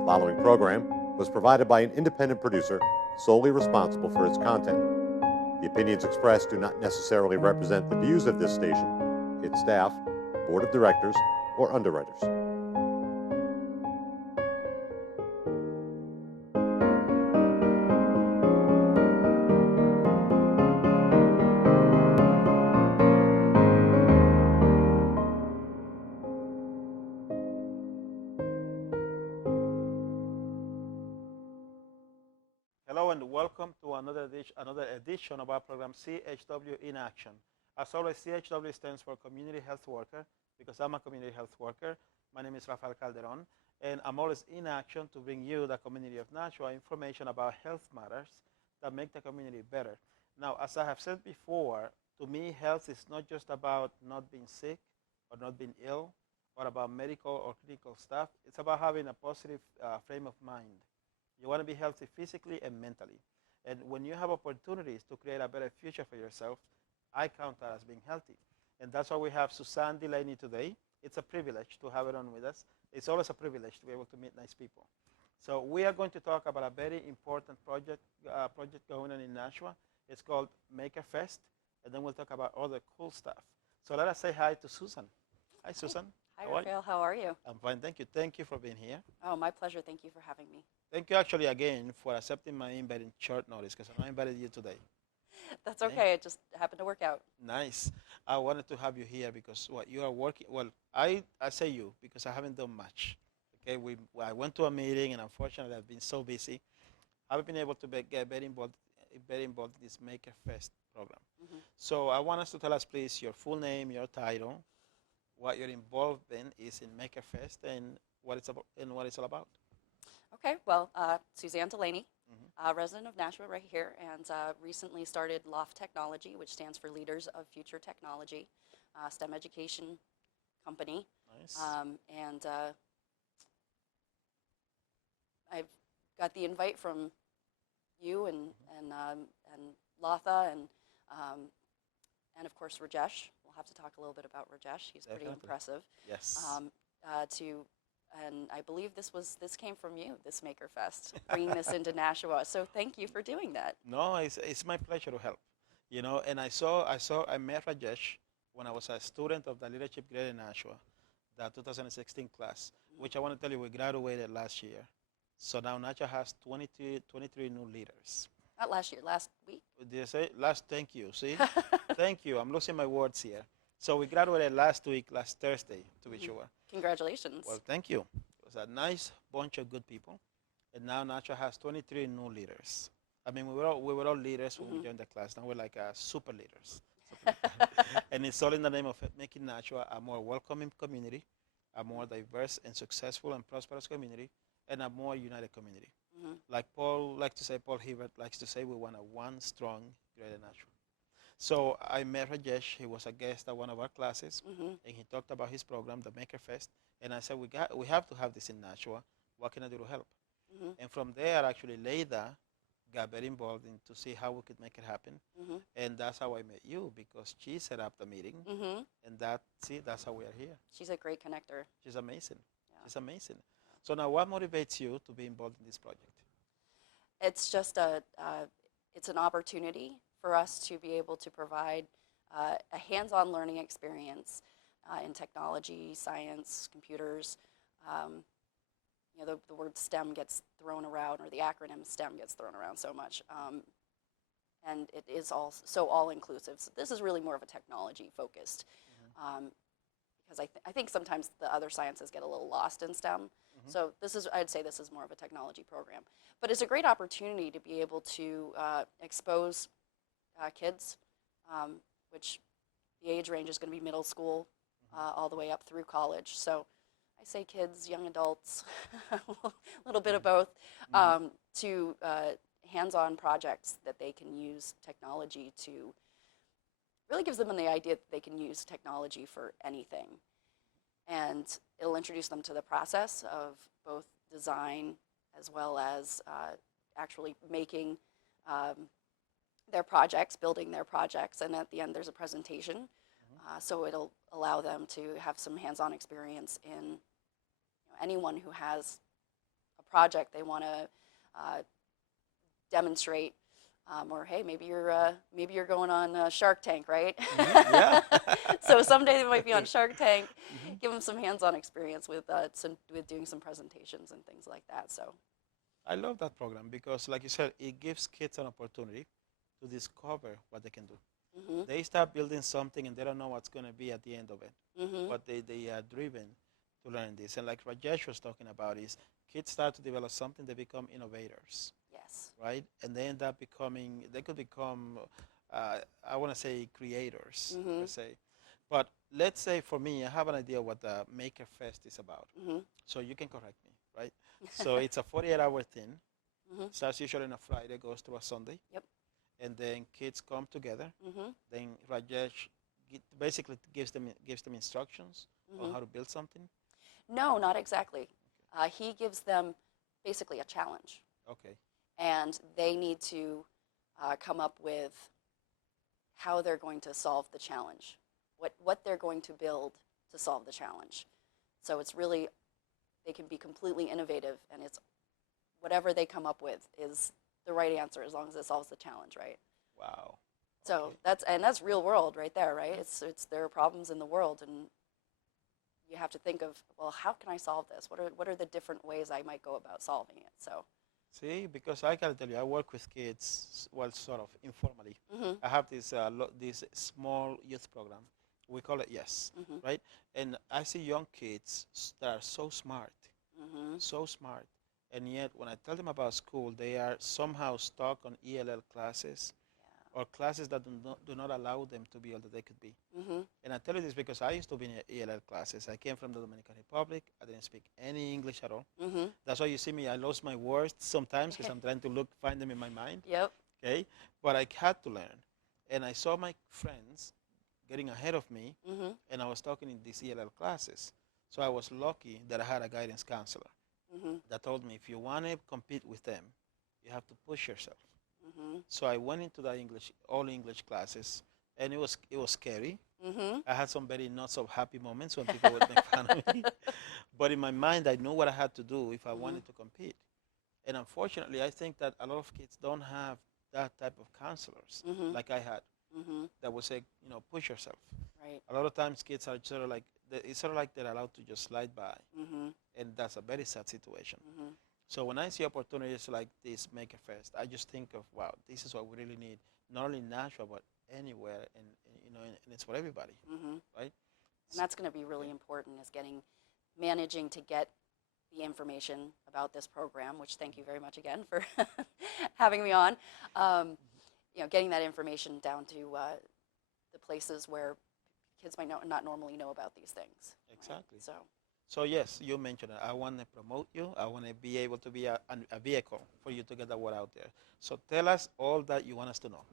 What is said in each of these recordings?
The following program was provided by an independent producer solely responsible for its content. The opinions expressed do not necessarily represent the views of this station, its staff, board of directors, or underwriters. Hello and welcome to another edition of our program, CHW in Action. As always, CHW stands for Community Health Worker because I'm a community health worker. My name is Rafael Calderon, and I'm always in action to bring you, the community of Nashua, information about health matters that make the community better. Now, as I have said before, to me, health is not just about not being sick or not being ill or about medical or clinical stuff. It's about having a positive frame of mind. You want to be healthy physically and mentally. And when you have opportunities to create a better future for yourself, I count that as being healthy. And that's why we have Suzanne Delaney today. It's a privilege to have her on with us. It's always a privilege to be able to meet nice people. So we are going to talk about a very important project going on in Nashua. It's called MakerFest, and then we'll talk about other cool stuff. So let us say hi to Susan. Hi, Susan. Hi, Rafael. How are you? I'm fine, thank you. Thank you for being here. Oh, my pleasure. Thank you for having me. Thank you actually again for accepting my invite in short notice because I invited you today. That's okay. It just happened to work out. Nice. I wanted to have you here because you are working. Well, I say you because I haven't done much. Okay, I went to a meeting and unfortunately I've been so busy. I haven't been able to get very involved in this MakerFest program. So I want us to tell us, please, your full name, your title, what your involvement is in MakerFest, and what it's about and what it's all about. Okay. Well, Suzanne Delaney, resident of Nashua right here, and recently started Loftechnology, which stands for Leaders of Future Technology, STEM education company. Nice. And I've got the invite from you and Latha and of course Rajesh. We'll have to talk a little bit about Rajesh. He's pretty impressive. Yes. And I believe this came from you, this MakerFest, bringing this into Nashua. So thank you for doing that. No, it's my pleasure to help. You know, and I met Rajesh when I was a student of the leadership grade in Nashua, the 2016 class, which I want to tell you we graduated last year. So now Nashua has 23 new leaders. Not last year, last week. Did I say last? Thank you. See, thank you. I'm losing my words here. So we graduated last Thursday, to be sure. Congratulations. Well, thank you. It was a nice bunch of good people. And now Nashua has 23 new leaders. I mean, we were all leaders when we joined the class. Now we're like super leaders. And it's all in the name of making Nashua a more welcoming community, a more diverse and successful and prosperous community, and a more united community. Like Paul Hibbert likes to say, we want a one strong, greater Nashua. So I met Rajesh. He was a guest at one of our classes, and he talked about his program, the MakerFest. And I said, we have to have this in Nashua. What can I do to help? And from there, actually, Leida got very involved to see how we could make it happen. And that's how I met you, because she set up the meeting. And that's how we are here. She's a great connector. She's amazing. Yeah. She's amazing. So now, what motivates you to be involved in this project? It's just it's an opportunity for us to be able to provide a hands-on learning experience in technology, science, computers. You know, the word STEM gets thrown around, or the acronym STEM gets thrown around so much, and it is so all-inclusive. So this is really more of a technology-focused, because I think sometimes the other sciences get a little lost in STEM. So I'd say this is more of a technology program. But it's a great opportunity to be able to expose kids, which the age range is going to be middle school all the way up through college. So I say kids, young adults, a little bit of both, to hands-on projects that they can use technology to, really gives them the idea that they can use technology for anything. And it'll introduce them to the process of both design as well as actually making their projects, building their projects, and at the end there's a presentation. So it'll allow them to have some hands-on experience in anyone who has a project they want to demonstrate, or hey, maybe you're going on Shark Tank, right? Yeah. So someday they might be on Shark Tank. Give them some hands-on experience with doing some presentations and things like that. So I love that program because, like you said, it gives kids an opportunity to discover what they can do. They start building something and they don't know what's going to be at the end of it, but they are driven to learn this. And like Rajesh was talking about, is kids start to develop something, they become innovators, yes. right? And they end up becoming, they could become, I want to say creators, per se. But let's say for me, I have an idea what the Maker Fest is about. So you can correct me, right? So it's a 48-hour thing. Starts usually on a Friday, goes to a Sunday. Yep. And then kids come together. Then Rajesh basically gives them instructions on how to build something. No, not exactly. He gives them basically a challenge. Okay. And they need to come up with how they're going to solve the challenge, what they're going to build to solve the challenge. So it's really, they can be completely innovative, and it's whatever they come up with is the right answer as long as it solves the challenge, right? Wow. So that's real world right there, right? It's there are problems in the world, and you have to think of, well, how can I solve this? What are the different ways I might go about solving it? So see, because I can tell you, I work with kids, well, sort of informally. I have this this small youth program. We call it Yes, right? And I see young kids that are so smart, so smart. And yet, when I tell them about school, they are somehow stuck on ELL classes or classes that do not allow them to be all that they could be. And I tell you this because I used to be in ELL classes. I came from the Dominican Republic. I didn't speak any English at all. That's why you see me, I lost my words sometimes because I'm trying to find them in my mind. Yep. Okay? But I had to learn. And I saw my friends getting ahead of me, and I was talking in these ELL classes. So I was lucky that I had a guidance counselor that told me, if you want to compete with them, you have to push yourself. So I went into the all English classes, and it was scary. I had some very not so happy moments when people would make fun of me. But in my mind, I knew what I had to do if I wanted to compete. And unfortunately, I think that a lot of kids don't have that type of counselors like I had that would say, push yourself. Right. A lot of times kids are sort of like, it's sort of like they're allowed to just slide by. And that's a very sad situation. So when I see opportunities like this Maker Fest, I just think of, wow, this is what we really need, not only in Nashua, but anywhere, and it's for everybody, right? And that's going to be really important, is managing to get the information about this program, which thank you very much again for having me on. Getting that information down to the places where kids might not normally know about these things. Exactly. Right? So yes, you mentioned it. I want to promote you. I want to be able to be a vehicle for you to get the word out there. So tell us all that you want us to know.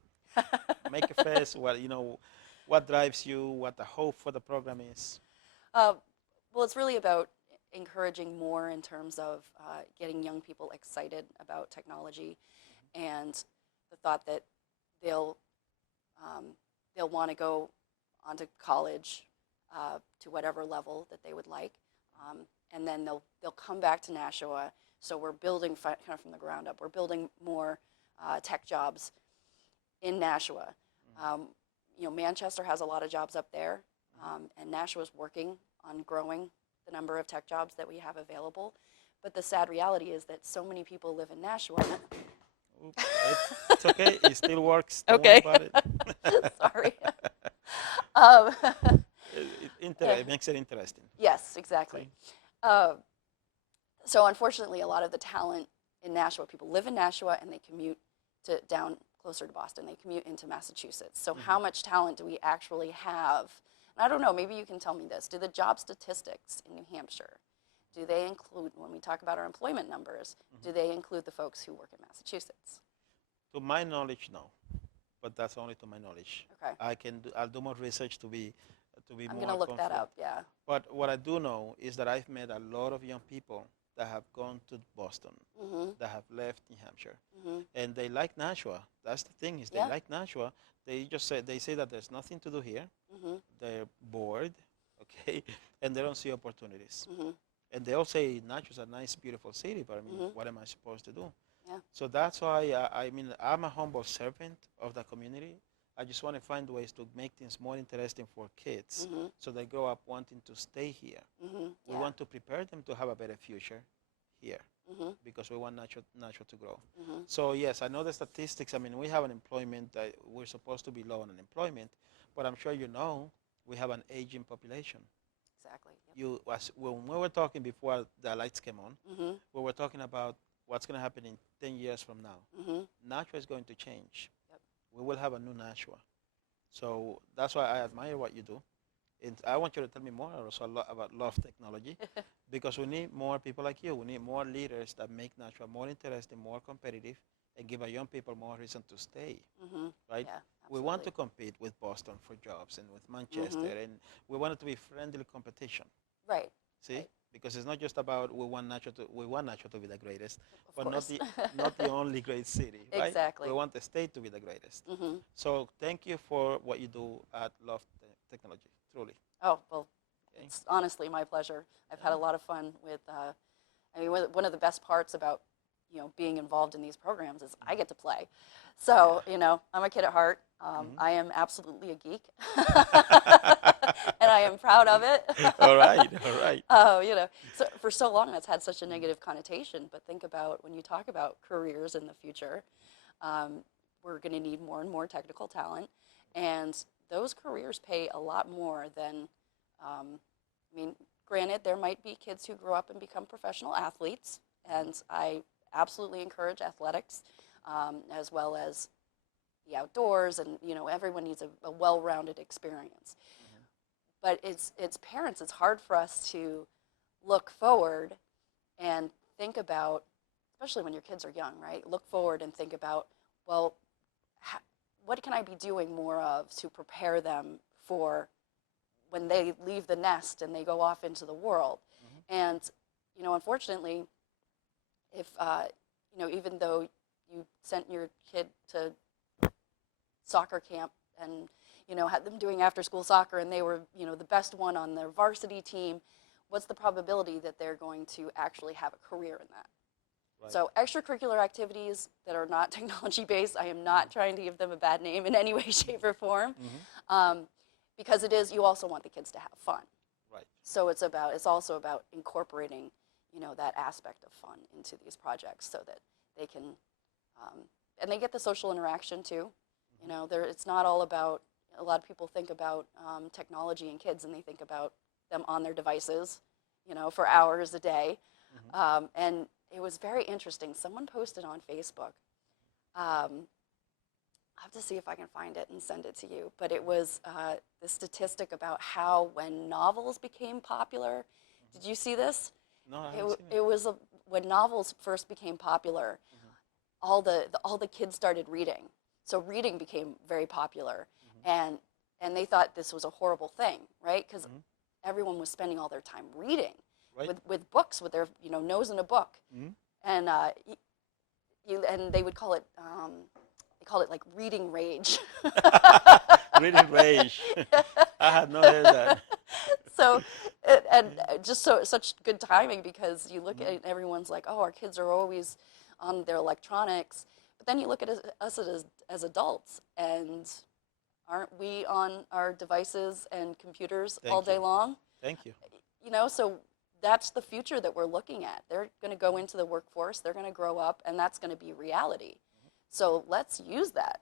Make a face. What drives you? What the hope for the program is? Well, it's really about encouraging more in terms of getting young people excited about technology, and the thought that they'll want to go onto college to whatever level that they would like. And then they'll come back to Nashua. So we're building kind of from the ground up. We're building more tech jobs in Nashua. Manchester has a lot of jobs up there, and Nashua's working on growing the number of tech jobs that we have available. But the sad reality is that so many people live in Nashua. Oops, it's okay. It still works. Don't Okay. worry about it. Sorry. It makes it interesting. Yes, exactly. So unfortunately, a lot of the talent in Nashua, people live in Nashua and they commute down closer to Boston. They commute into Massachusetts. So how much talent do we actually have? And I don't know, maybe you can tell me this. Do the job statistics in New Hampshire, do they include, when we talk about our employment numbers, do they include the folks who work in Massachusetts? To my knowledge, no. But that's only to my knowledge. Okay. I'll do more research to be more I'm going to look that up, yeah. But what I do know is that I've met a lot of young people that have gone to Boston, that have left New Hampshire, and they like Nashua. That's the thing, is they like Nashua. They say that there's nothing to do here. They're bored, okay, and they don't see opportunities. And they all say Nacho's a nice, beautiful city, but I mean, Mhm. what am I supposed to do? Yeah. So that's why I mean I'm a humble servant of the community. I just want to find ways to make things more interesting for kids, Mhm. so they grow up wanting to stay here. Mhm. We Yeah. want to prepare them to have a better future here Mhm. because we want Nacho to grow. Mhm. So yes, I know the statistics. I mean, we have an employment that we're supposed to be low on unemployment, but I'm sure you know we have an aging population. Exactly. Yep. When we were talking before the lights came on, Mhm. we were talking about what's going to happen in 10 years from now. Mhm. Nashua is going to change. Yep. We will have a new Nashua. So that's why I admire what you do. And I want you to tell me more also about Loft Technology because we need more people like you. We need more leaders that make Nashua more interesting, more competitive, and give our young people more reason to stay, Mhm. right? Yeah. We want Absolutely. to compete with Boston for jobs and with Manchester, Mhm. and we want it to be friendly competition. Right. See, Right. because it's not just about we want Nacho to be the greatest, Of but course. not the only great city, right? We Exactly. want the state to be the greatest. Mhm. So thank you for what you do at Loft Technology, truly. Oh well, Okay? it's honestly my pleasure. I've had Yeah. a lot of fun with. I mean, one of the best parts about being involved in these programs is I get to play. So I'm a kid at heart. Mhm. I am absolutely a geek, and I am proud of it. All right, all right. So for so long that's had such a negative connotation. But think about when you talk about careers in the future, um, we're going to need more and more technical talent, and those careers pay a lot more than. I mean, granted, there might be kids who grow up and become professional athletes, and I absolutely encourage athletics, as well as the outdoors, and everyone needs a well-rounded experience. Mhm. But it's parents. It's hard for us to look forward and think about, especially when your kids are young, right? Look forward and think about, well, what can I be doing more of to prepare them for when they leave the nest and they go off into the world. Mhm. And unfortunately, if even though you sent your kid to soccer camp and had them doing after school soccer and they were the best one on their varsity team, what's the probability that they're going to actually have a career in that? Right. So extracurricular activities that are not technology based, I am not trying to give them a bad name in any way, shape, or form. Mhm. Because you also want the kids to have fun. Right. So it's also about incorporating, that aspect of fun into these projects so that they can, and they get the social interaction too. It's not all about, a lot of people think about technology and kids and they think about them on their devices, for hours a day. Mhm. And it was very interesting. Someone posted on Facebook, I'll have to see if I can find it and send it to you. But it was the statistic about how when novels became popular. Did you see this? No, I haven't seen It was when novels first became popular. Mhm. All the kids started reading. So reading became very popular, Mhm. and they thought this was a horrible thing, right? Because Mhm. everyone was spending all their time reading Right. with books, with their nose in a book, Mhm. and and they would call it. They called it like reading rage. Reading rage. I had not heard that. So, just such good timing because you look at it and everyone's like, oh, our kids are always on their electronics. But then you look at us as adults, and aren't we on our devices and computers all Thank day you. long? Thank you. So that's the future that we're looking at. They're going to go into the workforce, they're going to grow up, and that's going to be reality. So let's use that.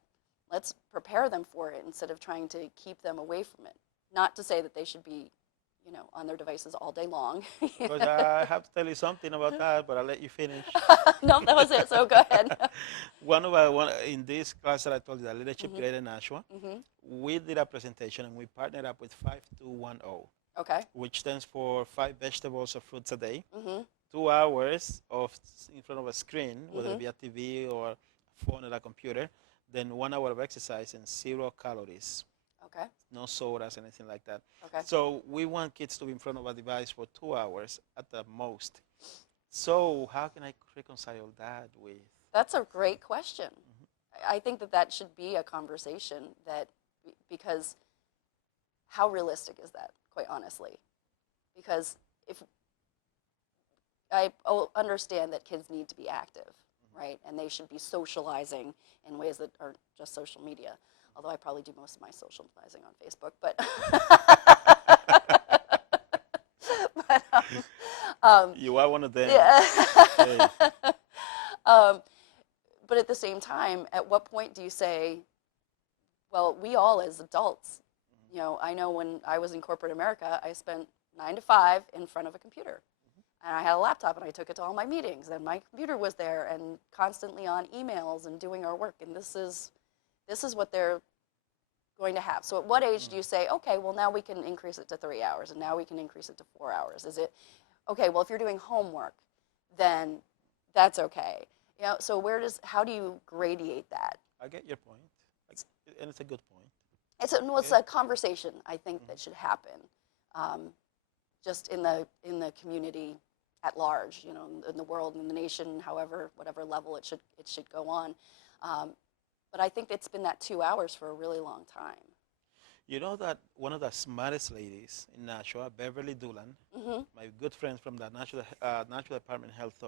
Let's prepare them for it instead of trying to keep them away from it. Not to say that they should be, on their devices all day long. Because I have to tell you something about that, but I'll let you finish. No, that was it. So go ahead. One in this class that I told you, the leadership Mhm. grade in Nashua, Mhm. we did a presentation and we partnered up with 5210, Okay. which stands for 5 vegetables or fruits a day, Mhm. 2 hours in front of a screen, whether it Mhm. be a TV or a phone or a computer, then 1 hour of exercise and 0 calories, Okay. no sodas, anything like that. Okay. So we want kids to be in front of a device for 2 hours at the most. So how can I reconcile that with? That's a great question. Mhm. I think that should be a conversation because how realistic is that, quite honestly? Because if understand that kids need to be active, right? And they should be socializing in ways that aren't just social media. Although I probably do most of my socializing on Facebook, but you are one of them. yeah. Hey. But at the same time, at what point do you say, well, we all as adults, you know, I know when I was in corporate America, I spent 9 to 5 in front of a computer. And I had a laptop, and I took it to all my meetings, and my computer was there, and constantly on emails and doing our work. And this is what they're going to have. So at what age do you say, okay, well, now we can increase it to 3 hours, and now we can increase it to 4 hours? Is it, okay, well, if you're doing homework, then that's okay. You know, so how do you gradiate that? I get your point, and it's a good point. It's a conversation, I think, that should happen, just in the community at large, you know, in the world, in the nation, whatever level it should go on. But I think it's been that 2 hours for a really long time. You know that one of the smartest ladies in Nashua, Beverly Doolan, my good friend from the Nashua Department of Health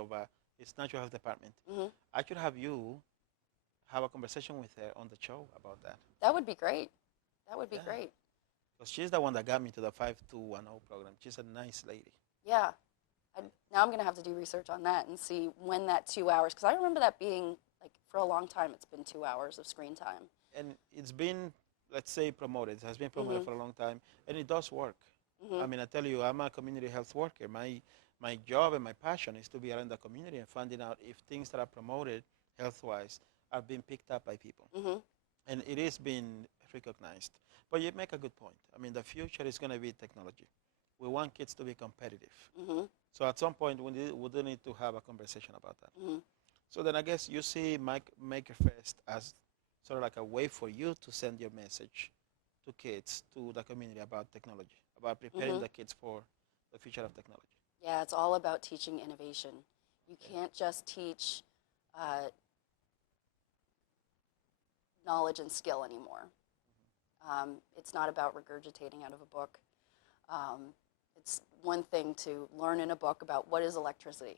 it's Nashua Health Department. I should have you have a conversation with her on the show about that. That would be great. That would be great. Because she's the one that got me to the 5210 program. She's a nice lady. Yeah. Now I'm going to have to do research on that and see when that 2 hours, because I remember that being, like, for a long time, it's been 2 hours of screen time. And it's been, let's say, promoted. It has been promoted for a long time, and it does work. I mean, I tell you, I'm a community health worker. My job and my passion is to be around the community and finding out if things that are promoted health-wise are being picked up by people. And it is being recognized. But you make a good point. I mean, the future is going to be technology. We want kids to be competitive. So at some point, we do need to have a conversation about that. So then I guess you see MakerFest as sort of like a way for you to send your message to kids, to the community about technology, about preparing the kids for the future of technology. Yeah, it's all about teaching innovation. You can't just teach knowledge and skill anymore. It's not about regurgitating out of a book. It's one thing to learn in a book about what is electricity,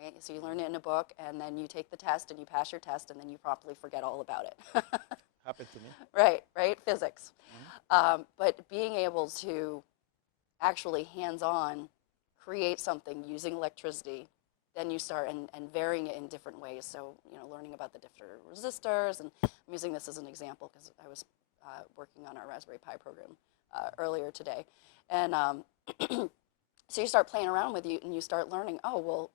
right? So you learn it in a book, and then you take the test, and you pass your test, and then you promptly forget all about it. Happened to me. Right, physics. But being able to actually hands-on create something using electricity, then you start and varying it in different ways. So, you know, learning about the different resistors, and I'm using this as an example because I was working on our Raspberry Pi program earlier today. And so you start playing around with it, and you start learning, oh, well,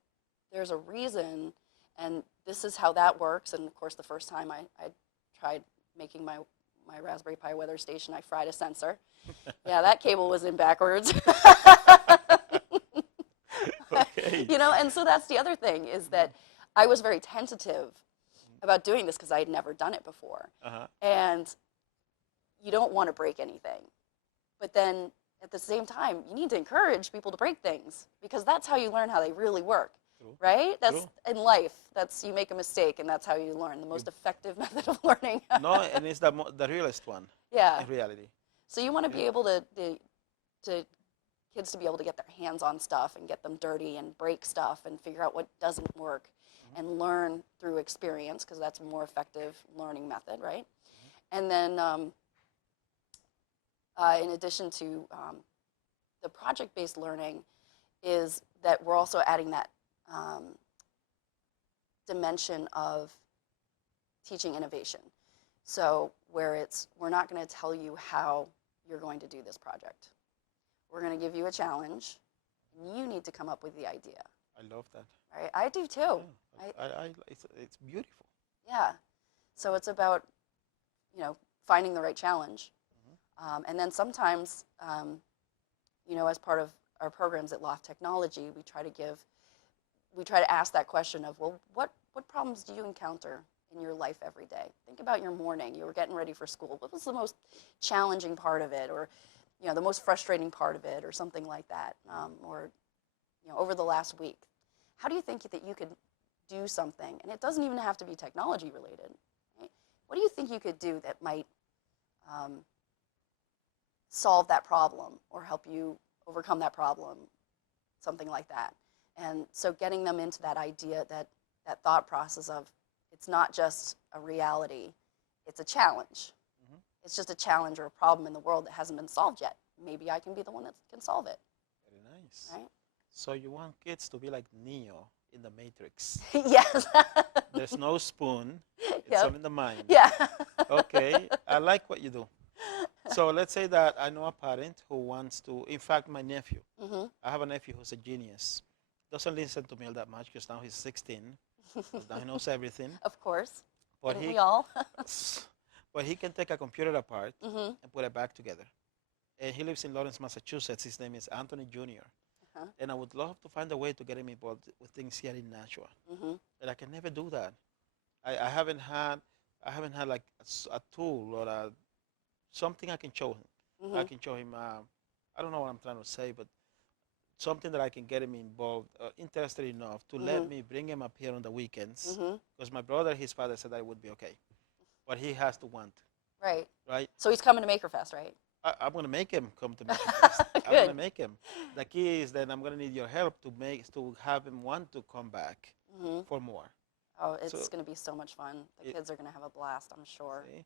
there's a reason, and this is how that works. And, of course, the first time I tried making my Raspberry Pi weather station, I fried a sensor. Yeah, that cable was in backwards. Okay. You know, and so that's the other thing, is that I was very tentative about doing this because I had never done it before. And you don't want to break anything. But then at the same time, you need to encourage people to break things, because that's how you learn how they really work. Right? That's in life. That's, you make a mistake, and that's how you learn. The most effective method of learning. No, and it's the realest one. Yeah. In reality. So you want to be able to kids to be able to get their hands on stuff and get them dirty and break stuff and figure out what doesn't work and learn through experience, because that's a more effective learning method, right? And then in addition to the project-based learning, is that we're also adding that dimension of teaching innovation. So where we're not going to tell you how you're going to do this project. We're going to give you a challenge, and you need to come up with the idea. I love that. Right? I do too. Yeah, it's beautiful. Yeah. So it's about, you know, finding the right challenge. And then sometimes, you know, as part of our programs at Loftechnology, we try to ask that question of, well, what problems do you encounter in your life every day? Think about your morning. You were getting ready for school. What was the most challenging part of it, or, you know, the most frustrating part of it, or something like that? Or, you know, over the last week, how do you think that you could do something? And it doesn't even have to be technology related. Right? What do you think you could do that might solve that problem or help you overcome that problem? Something like that. And so getting them into that idea, that thought process of it's not just a reality, it's a challenge. Mhm. It's just a challenge or a problem in the world that hasn't been solved yet. Maybe I can be the one that can solve it. Very nice. Right? So you want kids to be like Neo in the Matrix. Yes. There's no spoon. It's Yep. all in the mind. Yeah. Okay, I like what you do. So let's say that I know a parent who wants to, in fact, my nephew. Mm-hmm. I have a nephew who's a genius. Doesn't listen to me all that much because now he's 16. 'Cause now he knows everything. Of course. But Didn't we all? but he can take a computer apart Mm-hmm. and put it back together. And he lives in Lawrence, Massachusetts. His name is Anthony Jr. Uh-huh. And I would love to find a way to get him involved with things here in Nashua. Mm-hmm. And I can never do that. I haven't had like a tool or something I can show him. Mm-hmm. I can show him. I don't know what I'm trying to say, but something that I can get him involved, interested enough to let me bring him up here on the weekends. Mm-hmm. Because my brother, his father said that it would be okay, but he has to want, Right. right? So he's coming to MakerFest, right? I'm gonna make him come to MakerFest. I'm gonna Good. make him. The key is that I'm gonna need your help to have him want to come back Mm-hmm. for more. Oh, it's So- going to be so much fun. The kids are going to have a blast, I'm sure. See?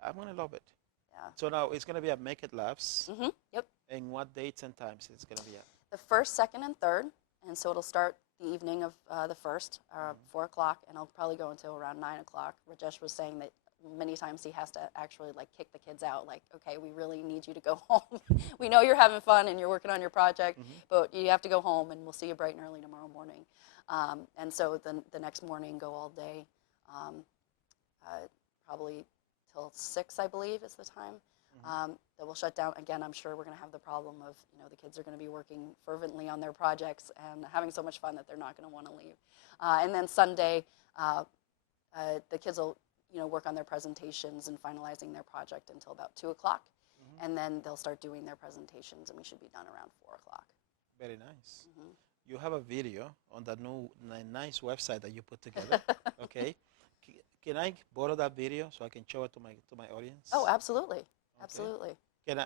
I'm gonna love it. Yeah. So now it's gonna be at Make It Labs. Mm-hmm. Yep. And what dates and times it's gonna be at? The first, second, and third, and so it'll start the evening of the first, 4 o'clock, and it'll probably go until around 9 o'clock. Rajesh was saying that many times he has to actually like kick the kids out, like, okay, we really need you to go home. We know you're having fun and you're working on your project, but you have to go home, and we'll see you bright and early tomorrow morning. And so the next morning, go all day, probably till 6, I believe, is the time. That will shut down. Again, I'm sure we're going to have the problem of, the kids are going to be working fervently on their projects and having so much fun that they're not going to want to leave. And then Sunday, the kids will, work on their presentations and finalizing their project until about 2 o'clock. And then they'll start doing their presentations, and we should be done around 4 o'clock. Very nice. You have a video on that new nice website that you put together. Okay. Can I borrow that video so I can show it to my audience? Oh, absolutely. Okay. Absolutely.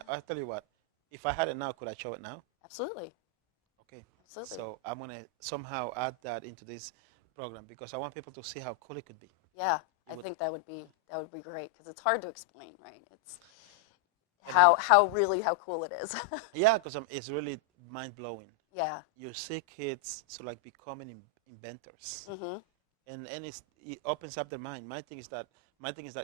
I'll tell you what. If I had it now, could I show it now? Absolutely. Okay. Absolutely. So I'm going to somehow add that into this program because I want people to see how cool it could be. Yeah, I think that would be great because it's hard to explain, right? It's how cool it is. Yeah, because it's really mind-blowing. Yeah. You see kids like becoming inventors. Mm-hmm. And it opens up their mind. My thing is that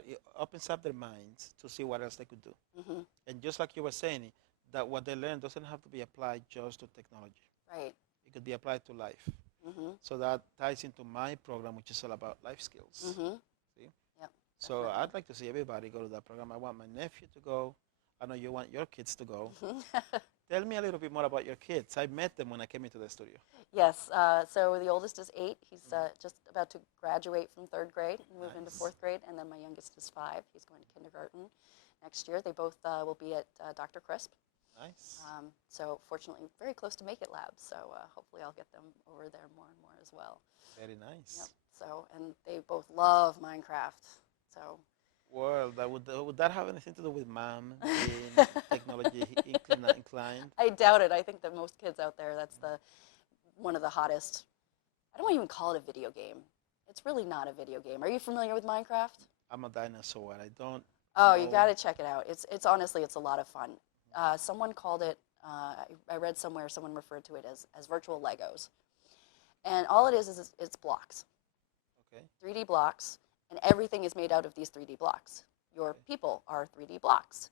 it opens up their minds to see what else they could do. Mm-hmm. And just like you were saying, that what they learn doesn't have to be applied just to technology. Right. It could be applied to life. Mm-hmm. So that ties into my program, which is all about life skills. Mm-hmm. See? Yep. So Definitely. I'd like to see everybody go to that program. I want my nephew to go. I know you want your kids to go. Tell me a little bit more about your kids. I met them when I came into the studio. Yes. So the oldest is 8. He's just about to graduate from 3rd grade and move into 4th grade. And then my youngest is 5. He's going to kindergarten next year. They both will be at Dr. Crisp. Nice. So fortunately, very close to Make It Lab. So hopefully I'll get them over there more and more as well. Very nice. Yep. So, and they both love Minecraft. So. Well, would that have anything to do with Mom being technology inclined? I doubt it. I think that most kids out there, that's one of the hottest. I don't even call it a video game. It's really not a video game. Are you familiar with Minecraft? I'm a dinosaur. I don't. Oh, know. you got to check it out. It's honestly, it's a lot of fun. Someone called it. I read somewhere someone referred to it as virtual Legos, and all it is it's blocks. Okay. 3D blocks. And everything is made out of these 3D blocks. Your people are 3D blocks,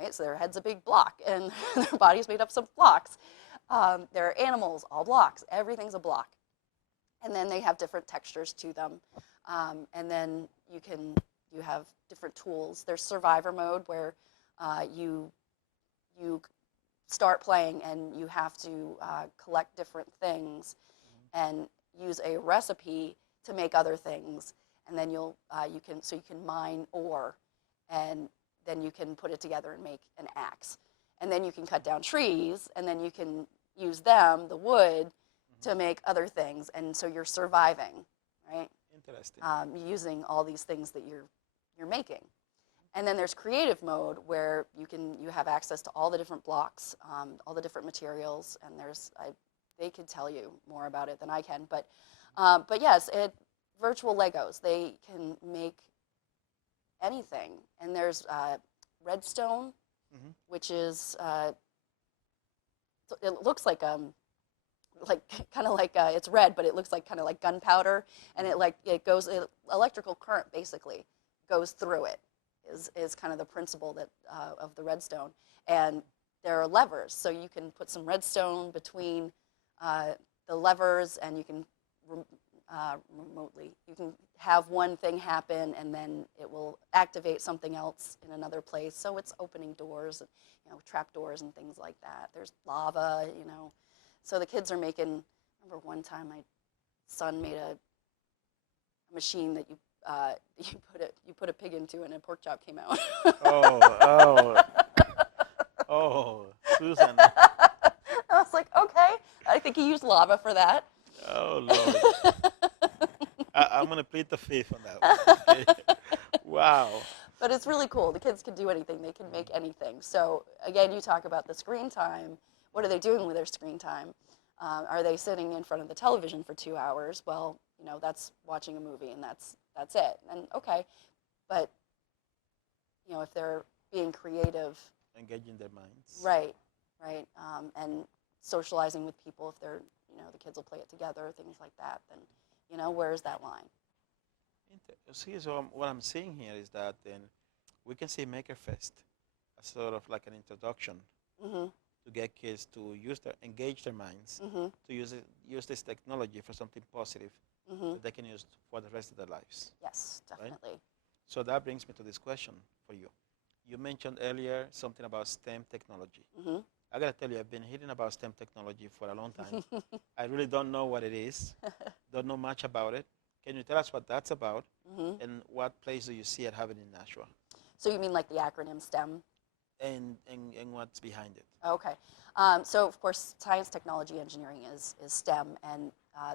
right? So their head's a big block, and their body's made up of blocks. Their animals, all blocks. Everything's a block. And then they have different textures to them. And then you have different tools. There's survivor mode where you start playing and you have to collect different things and use a recipe to make other things. And then you can mine ore, and then you can put it together and make an axe. And then you can cut down trees, and then you can use them, the wood, to make other things. And so you're surviving, right? Interesting. Using all these things that you're making. And then there's creative mode where you have access to all the different blocks, all the different materials, and there's they could tell you more about it than I can. But yes, virtual Legos. They can make anything. And there's redstone, which is it looks like kind of like it's red, but it looks like kind of like gunpowder, and electrical current basically goes through it. Is kind of the principle that of the redstone, and there are levers, so you can put some redstone between the levers, and you can remotely you can have one thing happen, and then it will activate something else in another place. So it's opening doors, trap doors and things like that. There's lava, So the kids are making. I remember one time my son made a machine that you put a pig into, and a pork chop came out. Oh, Susan. I was like, okay. I think he used lava for that. Oh, Lord. I'm going to plead the fifth on that one. Okay. Wow. But it's really cool. The kids can do anything. They can make anything. So, again, you talk about the screen time. What are they doing with their screen time? Are they sitting in front of the television for 2 hours? Well, that's watching a movie, and that's it. And okay, but if they're being creative, engaging their minds, right, and socializing with people, if they're the kids will play it together, things like that. Then where's that line? See, so what I'm seeing here is that then we can see MakerFest as sort of like an introduction to get kids to engage their minds, to use this technology for something positive that they can use for the rest of their lives. Yes, definitely. Right? So that brings me to this question for you. You mentioned earlier something about STEM technology. I got to tell you, I've been hearing about STEM technology for a long time. I really don't know what it is, don't know much about it. Can you tell us what that's about, and what place do you see it having in Nashua? So you mean like the acronym STEM? And what's behind it? Okay. So, of course, science, technology, engineering is STEM, and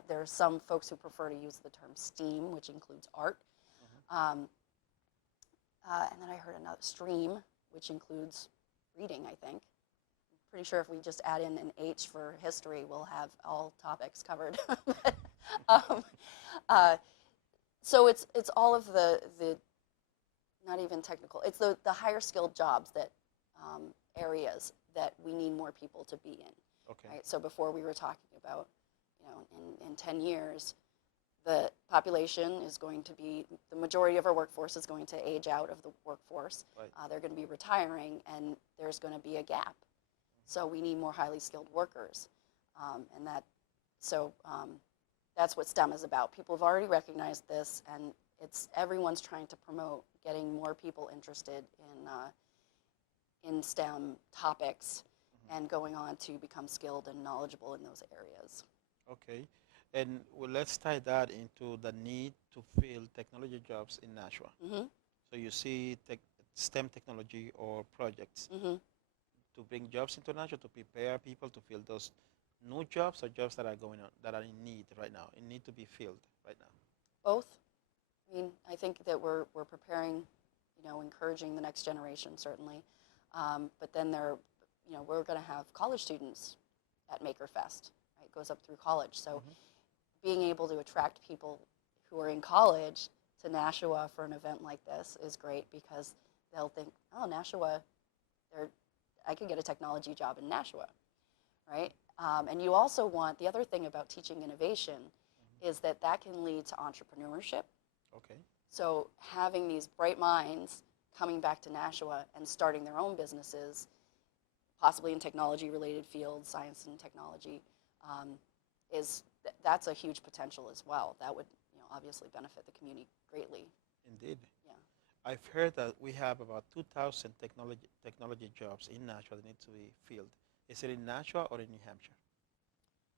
there are some folks who prefer to use the term STEAM, which includes art. And then I heard another STREAM, which includes reading, I think. I'm pretty sure if we just add in an H for history, we'll have all topics covered. So it's all of the not even technical, it's the higher skilled jobs that areas that we need more people to be in. Okay. Right? So before we were talking about, in 10 years, the population is going to be, the majority of our workforce is going to age out of the workforce. Right. They're going to be retiring, and there's going to be a gap. So we need more highly skilled workers. That's what STEM is about. People have already recognized this, and everyone's trying to promote getting more people interested in STEM topics and going on to become skilled and knowledgeable in those areas. Okay. And let's tie that into the need to fill technology jobs in Nashua. So you see STEM technology or projects to bring jobs into Nashua, to prepare people to fill those new jobs, or jobs that are going on, that are in need right now, in need to be filled right now? Both. I mean, I think that we're preparing, encouraging the next generation, certainly. But then we're going to have college students at MakerFest. Right? It goes up through college. So being able to attract people who are in college to Nashua for an event like this is great, because they'll think, oh, Nashua, I could get a technology job in Nashua, right? And you also want, the other thing about teaching innovation is that can lead to entrepreneurship. Okay. So having these bright minds coming back to Nashua and starting their own businesses, possibly in technology-related fields, science and technology, that's a huge potential as well. That would obviously benefit the community greatly. Indeed. Yeah. I've heard that we have about 2,000 technology jobs in Nashua that need to be filled. Is it in Nashua or in New Hampshire?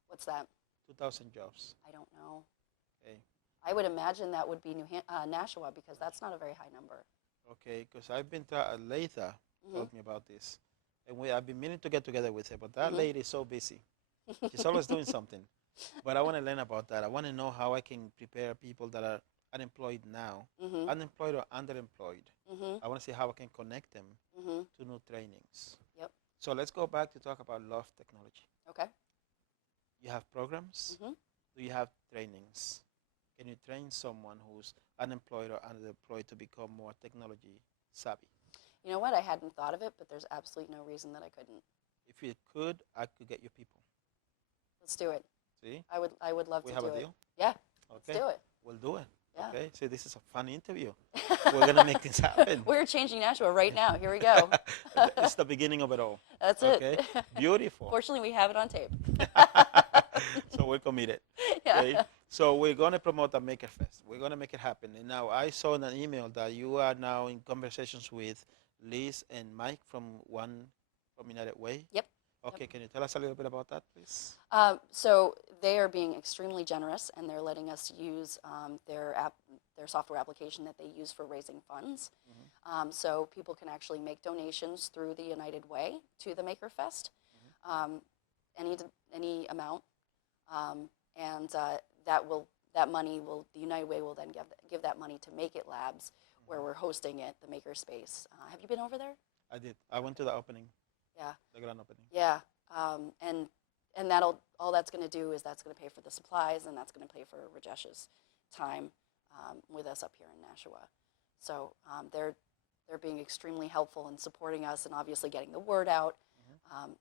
What's that? 2,000 jobs. I don't know. Okay. I would imagine that would be Nashua, because that's not a very high number. Okay, because I've been Leitha told me about this, and I've been meaning to get together with her, but that lady is so busy. She's always doing something. But I want to learn about that. I want to know how I can prepare people that are unemployed now, unemployed or underemployed. I want to see how I can connect them to new trainings. Yep. So let's go back to talk about Loftechnology. Okay. You have programs? Hmm. Do you have trainings? Can you train someone who's unemployed or underemployed to become more technology savvy? You know what? I hadn't thought of it, but there's absolutely no reason that I couldn't. If you could, I could get you people. Let's do it. See? I would love We to have do a it. deal? Yeah. Okay. Let's do it. We'll do it. Yeah. Okay. See, this is a fun interview. We're going to make things happen. We're changing Nashua right now. Here we go. It's the beginning of it all. That's Okay. it. Beautiful. Fortunately, we have it on tape. So we're committed. Yeah. Okay. So we're going to promote the MakerFest. We're going to make it happen. And now I saw in an email that you are now in conversations with Liz and Mike from United Way. Yep. Okay. Can you tell us a little bit about that, please? So they are being extremely generous, and they're letting us use their software application that they use for raising funds. Mm-hmm. So people can actually make donations through the United Way to the MakerFest, any amount, and that money will, the United Way will then give that money to Make It Labs, where we're hosting it, the Makerspace. Have you been over there? I did. I went to the opening. Yeah. The grand opening. Yeah, and that'll, all that's going to do is that's going to pay for the supplies, and that's going to pay for Rajesh's time with us up here in Nashua. So they're being extremely helpful in supporting us and obviously getting the word out.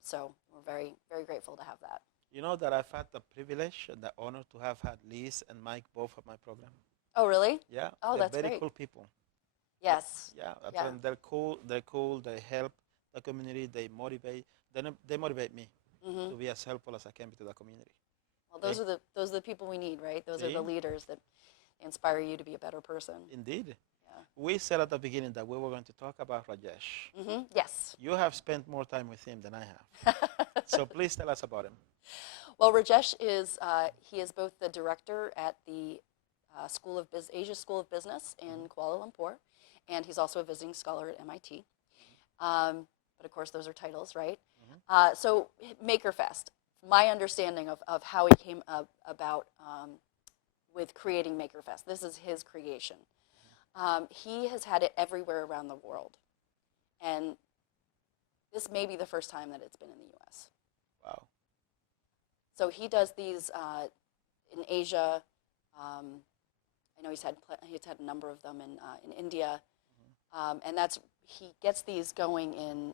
So we're very, very grateful to have that. You know that I've had the privilege and the honor to have had Liz and Mike both at my program. Oh, really? Yeah. Oh, they're that's very great. cool people. Yes. Yeah. Yeah. And they're cool. They're cool. They help the community. They motivate. They motivate me to be as helpful as I can be to the community. Well, those are the people we need, right? Those are the leaders that inspire you to be a better person. Indeed. Yeah. We said at the beginning that we were going to talk about Rajesh. Yes. You have spent more time with him than I have. So please tell us about him. Well, Rajesh is he is both the director at the Asia School of Business in Kuala Lumpur, and he's also a visiting scholar at MIT. But of course, those are titles, right? So MakerFest, my understanding of how he came about with creating MakerFest, this is his creation. He has had it everywhere around the world, and this may be the first time that it's been in the U.S. Wow. So he does these in Asia. I know he's had a number of them in India, and he gets these going in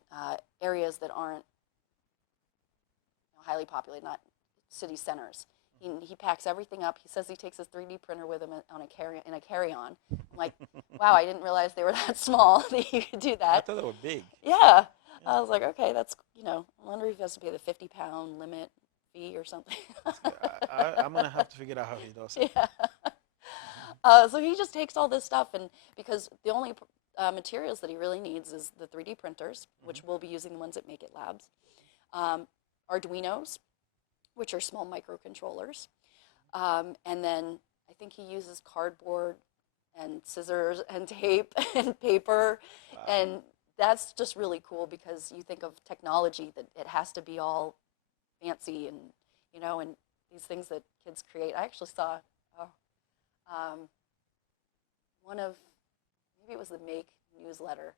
areas that aren't highly populated, not city centers. He packs everything up. He says he takes his 3D printer with him in a carry-on. I'm like, wow, I didn't realize they were that small that you could do that. I thought they were big. Yeah. I was like, okay, that's, I wonder if he has to pay the 50-pound limit fee or something. I'm going to have to figure out how he does it. Yeah. So he just takes all this stuff, and because the only materials that he really needs is the 3D printers, which we'll be using the ones at Make It Labs, Arduinos, which are small microcontrollers, and then I think he uses cardboard and scissors and tape and paper, and that's just really cool because you think of technology that it has to be all fancy and and these things that kids create. I actually saw one of, maybe it was the Make newsletter.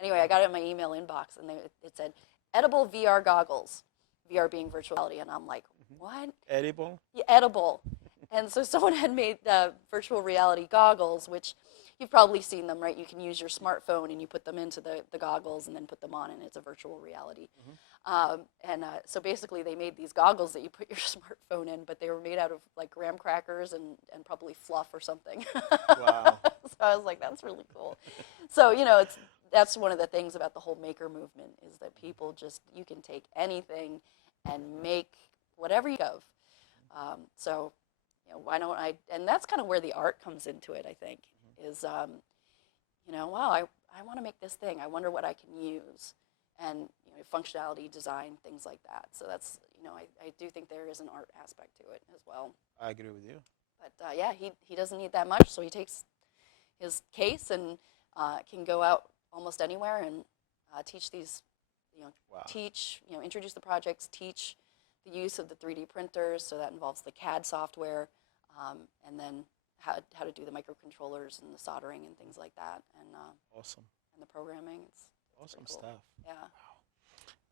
Anyway, I got it in my email inbox, and it said edible VR goggles, VR being virtual reality, and I'm like, what? Edible? Yeah, edible. And so someone had made virtual reality goggles, which you've probably seen them, right? You can use your smartphone and you put them into the goggles and then put them on, and it's a virtual reality. So basically they made these goggles that you put your smartphone in, but they were made out of like graham crackers and probably fluff or something. Wow. So I was like, that's really cool. So, that's one of the things about the whole maker movement is that people you can take anything and make whatever you have. So, why don't and that's kind of where the art comes into it, I think, is, wow, I want to make this thing. I wonder what I can use. And, functionality, design, things like that. So that's, I do think there is an art aspect to it as well. I agree with you. But, yeah, he doesn't need that much, so he takes his case and can go out almost anywhere and teach these, introduce the projects, teach the use of the 3D printers, so that involves the CAD software, and then how to do the microcontrollers and the soldering and things like that, and awesome. And the programming. It's awesome cool. Stuff. Yeah. Wow.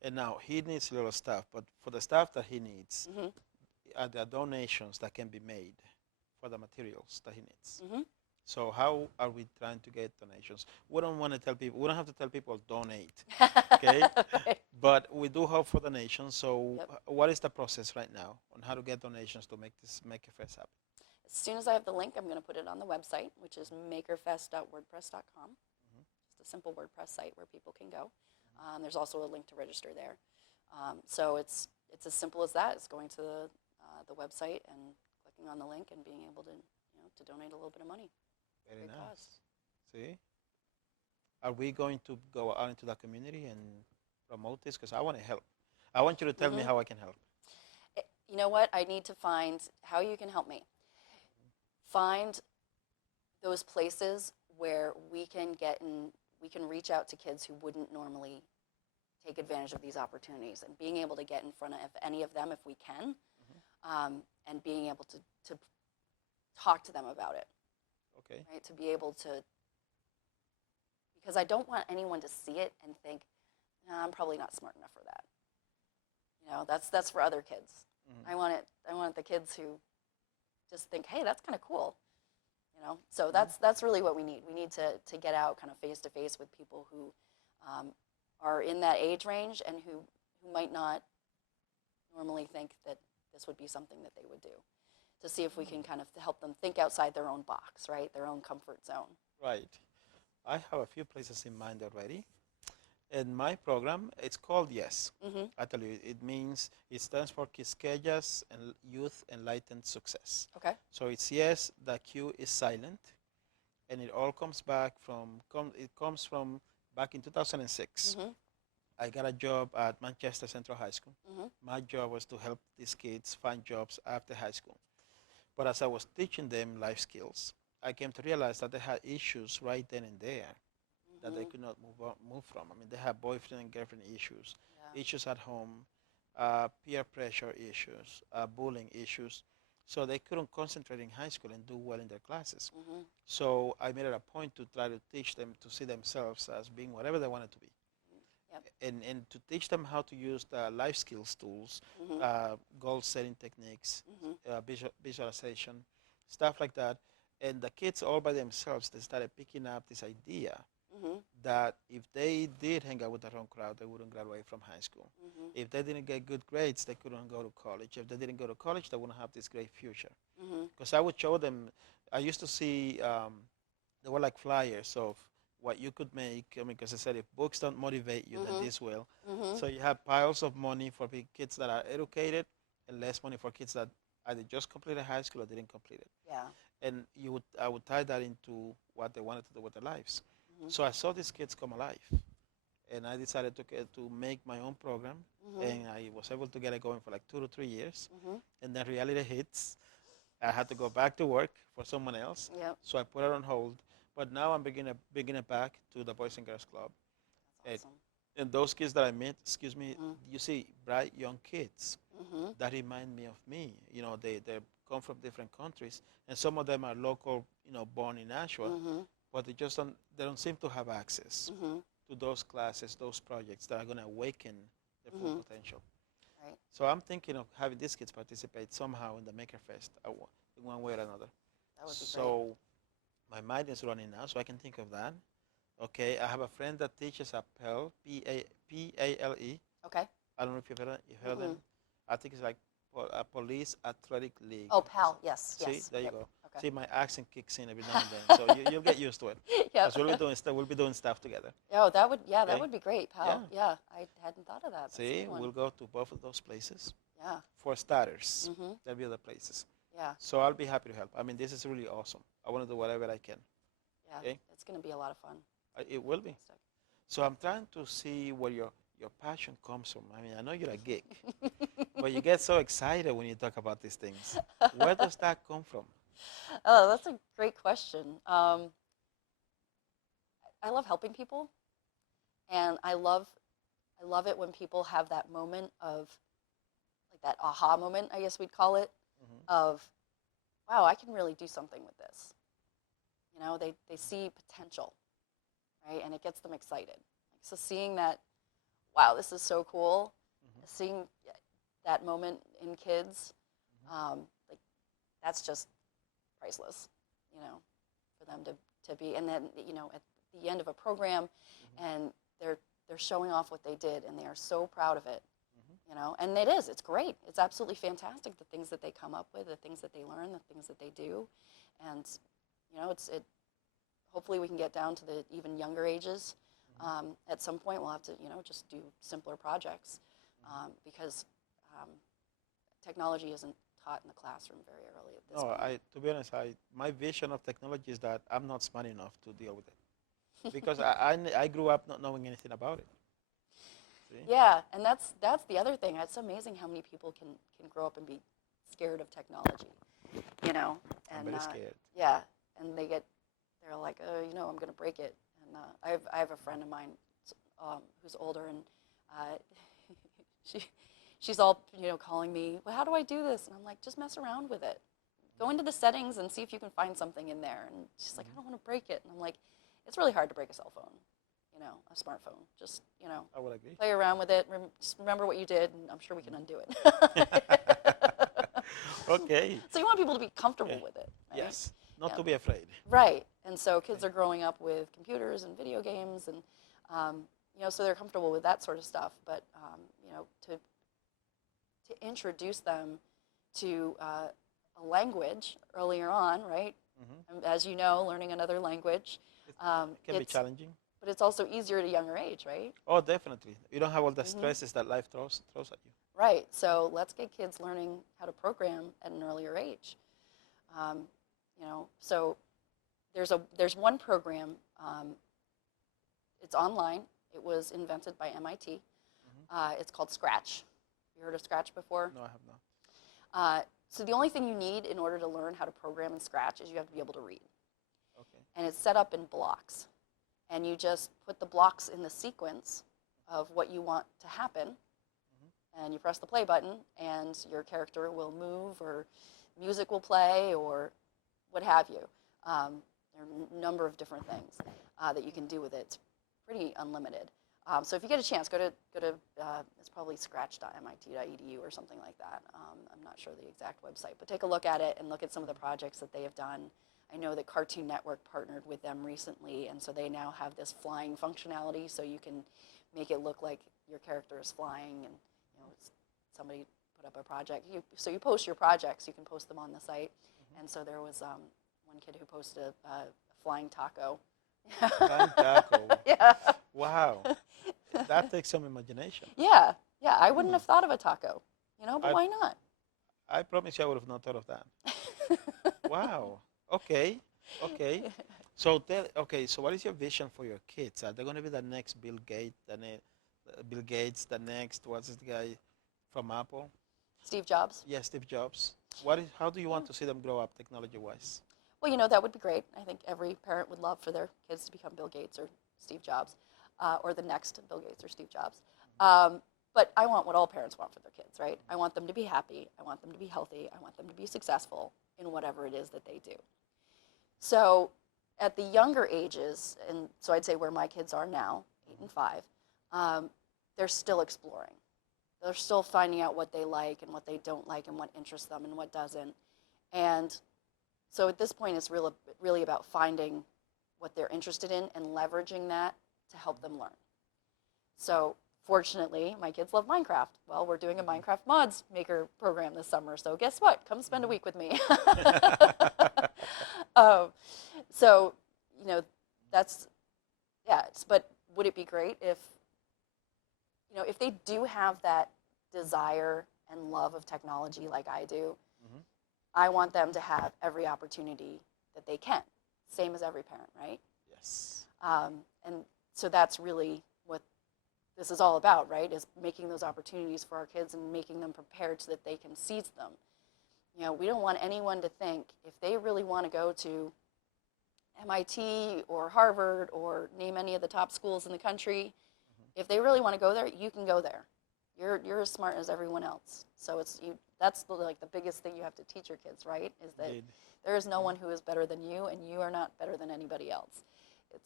And now he needs a little stuff, but for the stuff that he needs, there donations that can be made for the materials that he needs. Mm-hmm. So how are we trying to get donations? We don't want to tell people. We don't have to tell people donate, okay? Right. But we do hope for donations. So Yep. what is the process right now on how to get donations to make this MakerFest happen? As soon as I have the link, I'm going to put it on the website, which is makerfest.wordpress.com. Just a simple WordPress site where people can go. There's also a link to register there. So it's as simple as that. It's going to the website and clicking on the link and being able to to donate a little bit of money. Very Great nice. cause. See? Are we going to go out into the community and promote this? Because I want to help. I want you to tell me how I can help. You know what? I need to find how you can help me. Find those places where we can reach out to kids who wouldn't normally take advantage of these opportunities, and being able to get in front of any of them if we can, and being able to talk to them about it. Okay. Right? To be able to, because I don't want anyone to see it and think, nah, I'm probably not smart enough for that. That's for other kids. I want the kids who just think, hey, that's kind of cool. So that's really what we need. We need to get out kind of face to face with people who are in that age range and who might not normally think that this would be something that they would do, to see if we can kind of help them think outside their own box, right? Their own comfort zone. Right. I have a few places in mind already. And my program, it's called YES. I tell you, it stands for Quisqueya's and Youth Enlightened Success. Okay. So it's YES, the Q is silent, and it all comes back from back in 2006. I got a job at Manchester Central High School. My job was to help these kids find jobs after high school. But as I was teaching them life skills, I came to realize that they had issues right then and there that they could not move from. I mean, they had boyfriend and girlfriend issues, issues at home, peer pressure issues, bullying issues. So they couldn't concentrate in high school and do well in their classes. So I made it a point to try to teach them to see themselves as being whatever they wanted to be. And to teach them how to use the life skills tools, goal setting techniques, visualization, stuff like that. And the kids all by themselves, they started picking up this idea that if they did hang out with the wrong crowd, they wouldn't graduate from high school. If they didn't get good grades, they couldn't go to college. If they didn't go to college, they wouldn't have this great future. Because I would show them, I used to see, they were like flyers of what you could make. I mean, because I said if books don't motivate you, then this will. So you have piles of money for kids that are educated and less money for kids that either just completed high school or didn't complete it. And I would tie that into what they wanted to do with their lives. So I saw these kids come alive, and I decided to make my own program, and I was able to get it going for like 2 to 3 years. And then reality hits. I had to go back to work for someone else, so I put it on hold. But now I'm bringing it back to the Boys and Girls Club. That's awesome. And those kids that I met, you see bright young kids that remind me of me. They come from different countries, and some of them are local, born in Nashua, but they don't seem to have access to those classes, those projects that are going to awaken their full potential. Right. So I'm thinking of having these kids participate somehow in the MakerFest in one way or another. That would be so my mind is running now, so I can think of that. Okay, I have a friend that teaches at PALE, P-A-L-E. Okay. I don't know if you've heard of them. I think it's like a police athletic league. Oh, PAL, yes. See, there you go. Okay. See, my accent kicks in every now and then, so you'll get used to it. Because we'll be doing stuff together. Oh, that would be great, PAL. Yeah, I hadn't thought of that. That's See, we'll go to both of those places. Yeah. For starters, there'll be other places. Yeah. So I'll be happy to help. I mean, this is really awesome. I want to do whatever I can. Yeah, okay? It's going to be a lot of fun. It will be. So I'm trying to see where your passion comes from. I mean, I know you're a geek, but you get so excited when you talk about these things. Where does that come from? Oh, that's a great question. I love helping people, and I love it when people have that moment of, like that aha moment, I guess we'd call it, of, wow, I can really do something with this. They see potential, right, and it gets them excited. So seeing that, wow, this is so cool, seeing that moment in kids Like that's just priceless, you know, for them to be. And then, you know, at the end of a program, and they're showing off what they did, and they are so proud of it, you know. And it's great. It's absolutely fantastic, the things that they come up with, the things that they learn, the things that they do. And, you know, hopefully we can get down to the even younger ages. At some point we'll have to, you know, just do simpler projects because technology isn't taught in the classroom very early at this point. To be honest, my vision of technology is that I'm not smart enough to deal with it because I grew up not knowing anything about it. See? Yeah, and that's the other thing. It's amazing how many people can grow up and be scared of technology, you know. And I'm very scared. Yeah, and they're like, oh, you know, I'm going to break it. And I have a friend of mine who's older, and she's all, you know, calling me, well, how do I do this? And I'm like, just mess around with it. Go into the settings and see if you can find something in there. And she's like, I don't want to break it. And I'm like, it's really hard to break a cell phone, you know, a smartphone. Just, you know, I would agree. Play around with it. Just remember what you did, and I'm sure we can undo it. Okay. So you want people to be comfortable with it, right? Yes, not to be afraid. Right. And so kids are growing up with computers and video games, and you know, so they're comfortable with that sort of stuff. But you know, to introduce them to a language earlier on, right? As you know, learning another language. It can be challenging. But it's also easier at a younger age, right? Oh, definitely. You don't have all the stresses that life throws at you. Right. So let's get kids learning how to program at an earlier age. You know, so there's one program. It's online. It was invented by MIT. It's called Scratch. You heard of Scratch before? No, I have not. So the only thing you need in order to learn how to program in Scratch is you have to be able to read. Okay. And it's set up in blocks. And you just put the blocks in the sequence of what you want to happen. And you press the play button, and your character will move, or music will play, or what have you. There are a number of different things that you can do with it. It's pretty unlimited. So if you get a chance, go to it's probably scratch.mit.edu or something like that. I'm not sure the exact website, but take a look at it and look at some of the projects that they have done. I know that Cartoon Network partnered with them recently, and so they now have this flying functionality, so you can make it look like your character is flying, and you know, somebody put up a project. So you post your projects, you can post them on the site. And so there was one kid who posted a flying taco. Flying taco. Yeah. Wow. That takes some imagination. Yeah. I wouldn't have thought of a taco, you know, but why not? I promise you I would have not thought of that. Wow. Okay. So what is your vision for your kids? Are they going to be the next Bill Gates, the next, what's this guy from Apple? Steve Jobs. Yes, Steve Jobs. How do you want to see them grow up technology-wise? Well, you know, that would be great. I think every parent would love for their kids to become Bill Gates or Steve Jobs, or the next Bill Gates or Steve Jobs. But I want what all parents want for their kids, right? I want them to be happy. I want them to be healthy. I want them to be successful in whatever it is that they do. So at the younger ages, and so I'd say where my kids are now, 8 and 5, they're still exploring. They're still finding out what they like and what they don't like and what interests them and what doesn't. And so at this point, it's really about finding what they're interested in and leveraging that to help them learn. So fortunately, my kids love Minecraft. Well, we're doing a Minecraft mods maker program this summer, so guess what? Come spend a week with me. So, you know, but would it be great if, you know, if they do have that desire and love of technology like I do, I want them to have every opportunity that they can, same as every parent, right? Yes. And so that's really what this is all about, right, is making those opportunities for our kids and making them prepared so that they can seize them. You know, we don't want anyone to think if they really want to go to MIT or Harvard or name any of the top schools in the country, if they really want to go there, you can go there. You're as smart as everyone else. So that's the biggest thing you have to teach your kids, right? Is that there is no one who is better than you, and you are not better than anybody else.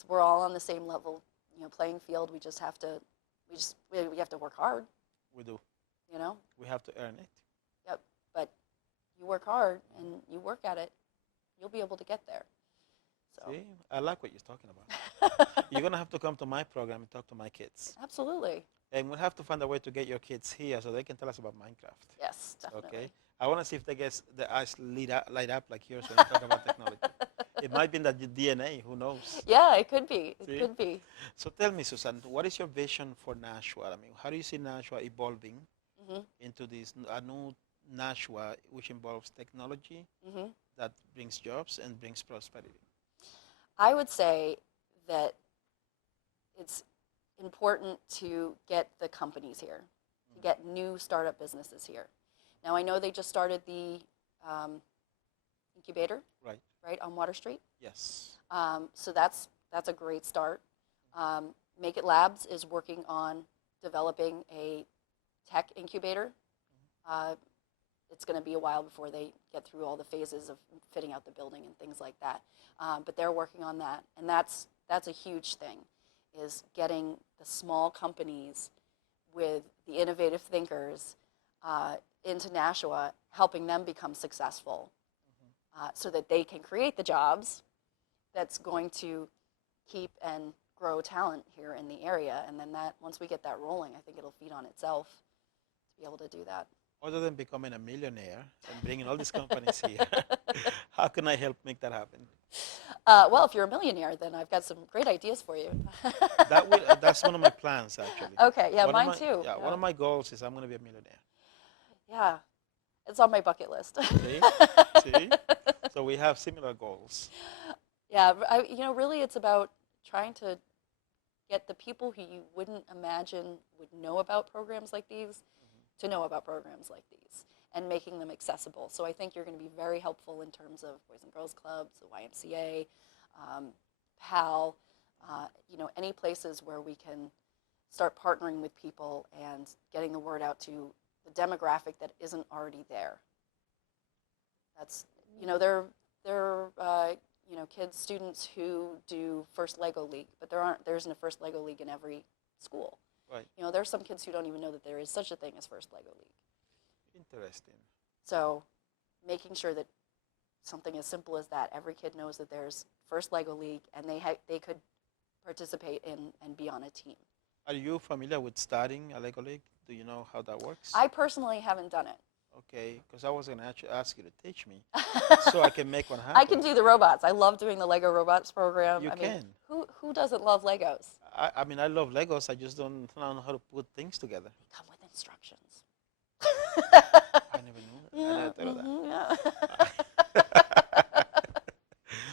We're all on the same level, you know, playing field. We just have to we have to work hard. We do. You know. We have to earn it. Yep. But you work hard and you work at it, you'll be able to get there. So. See, I like what you're talking about. You're going to have to come to my program and talk to my kids. Absolutely. And we'll have to find a way to get your kids here so they can tell us about Minecraft. Yes, definitely. Okay. I want to see if they get the eyes light up like yours when you talk about technology. It might be in the DNA. Who knows? Yeah, it could be. It could be. So tell me, Suzanne, what is your vision for Nashua? I mean, how do you see Nashua evolving into this a new Nashua, which involves technology that brings jobs and brings prosperity? I would say that it's important to get the companies here, to get new startup businesses here. Now, I know they just started the incubator, right on Water Street. Yes. So that's a great start. Make It Labs is working on developing a tech incubator. It's going to be a while before they get through all the phases of fitting out the building and things like that. But they're working on that, and that's a huge thing, is getting the small companies with the innovative thinkers into Nashua, helping them become successful so that they can create the jobs that's going to keep and grow talent here in the area. And then that, once we get that rolling, I think it'll feed on itself to be able to do that. Other than becoming a millionaire and bringing all these companies here, how can I help make that happen? Well, if you're a millionaire, then I've got some great ideas for you. That's one of my plans, actually. Okay, yeah, mine too. Yeah, one of my goals is I'm going to be a millionaire. Yeah, it's on my bucket list. See? See? So we have similar goals. Yeah, really it's about trying to get the people who you wouldn't imagine would know about programs like these to know about programs like these and making them accessible. So I think you're going to be very helpful in terms of Boys and Girls Clubs, the YMCA, PAL, any places where we can start partnering with people and getting the word out to the demographic that isn't already there. That's, there are kids, students who do First Lego League, but there isn't a First Lego League in every school. Right. There's some kids who don't even know that there is such a thing as First Lego League. Interesting. So making sure that something as simple as that, every kid knows that there's First Lego League and they could participate in and be on a team. Are you familiar with starting a Lego League? Do you know how that works? I personally haven't done it. Okay, because I was going to ask you to teach me so I can make one happen. I can do the robots. I love doing the Lego robots program. You can. Who doesn't love Legos? I love Legos. I just don't know how to put things together. They come with instructions. I never knew that. Yeah. I never thought of that. Yeah.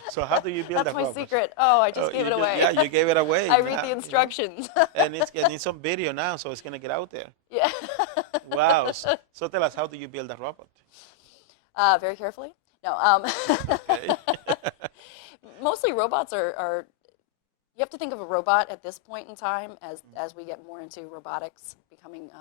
So how do you build That's a my robot? secret. Oh, I just gave it away. Yeah, you gave it away. I read the instructions. And it's getting some video now, so it's going to get out there. Yeah. Wow. So tell us, how do you build a robot? Very carefully. No. Okay. Mostly robots are. You have to think of a robot at this point in time as we get more into robotics becoming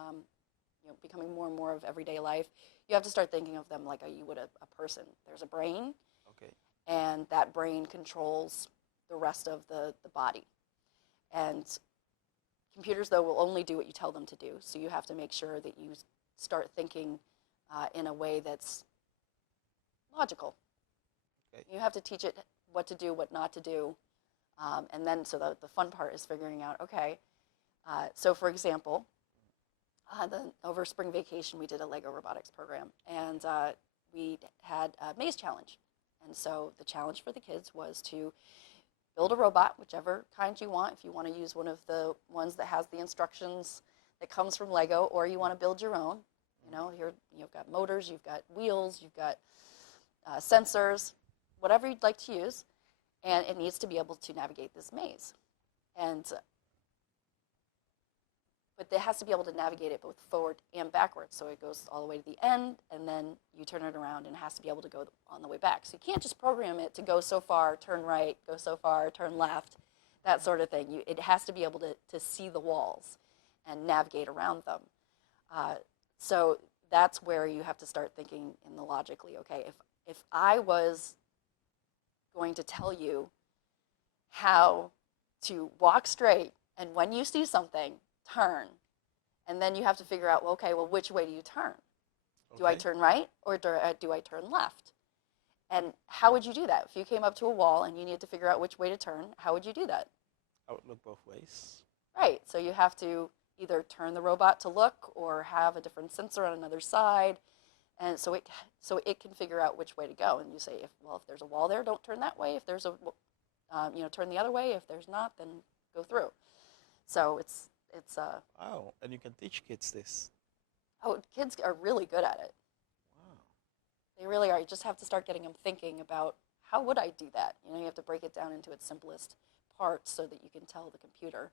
more and more of everyday life. You have to start thinking of them like you would a person. There's a brain. Okay. And that brain controls the rest of the body. And computers, though, will only do what you tell them to do. So you have to make sure that you start thinking in a way that's logical. Okay. You have to teach it what to do, what not to do. And then, so the fun part is figuring out, okay, so for example, over spring vacation, we did a Lego robotics program. And we had a maze challenge. And so the challenge for the kids was to build a robot, whichever kind you want. If you want to use one of the ones that has the instructions that comes from Lego, or you want to build your own. Here you've got motors, you've got wheels, you've got sensors, whatever you'd like to use. And it needs to be able to navigate this maze. But it has to be able to navigate it both forward and backwards. So it goes all the way to the end, and then you turn it around, and it has to be able to go on the way back. So you can't just program it to go so far, turn right, go so far, turn left, that sort of thing. It has to be able to see the walls and navigate around them. So that's where you have to start thinking in the logically, okay, if I was going to tell you how to walk straight, and when you see something, turn, and then you have to figure out, well, okay, well, which way do you turn? Do I Okay. turn right or do I turn left? And how would you do that? If you came up to a wall and you needed to figure out which way to turn, how would you do that? I would look both ways. Right. So you have to either turn the robot to look or have a different sensor on another side, and so it can figure out which way to go. And you say, if there's a wall there, don't turn that way. If there's a turn the other way. If there's not, then go through. So it's Wow. And you can teach kids this. kids are really good at it. Wow. They really are. You just have to start getting them thinking about how would I do that. You have to break it down into its simplest parts so that you can tell the computer.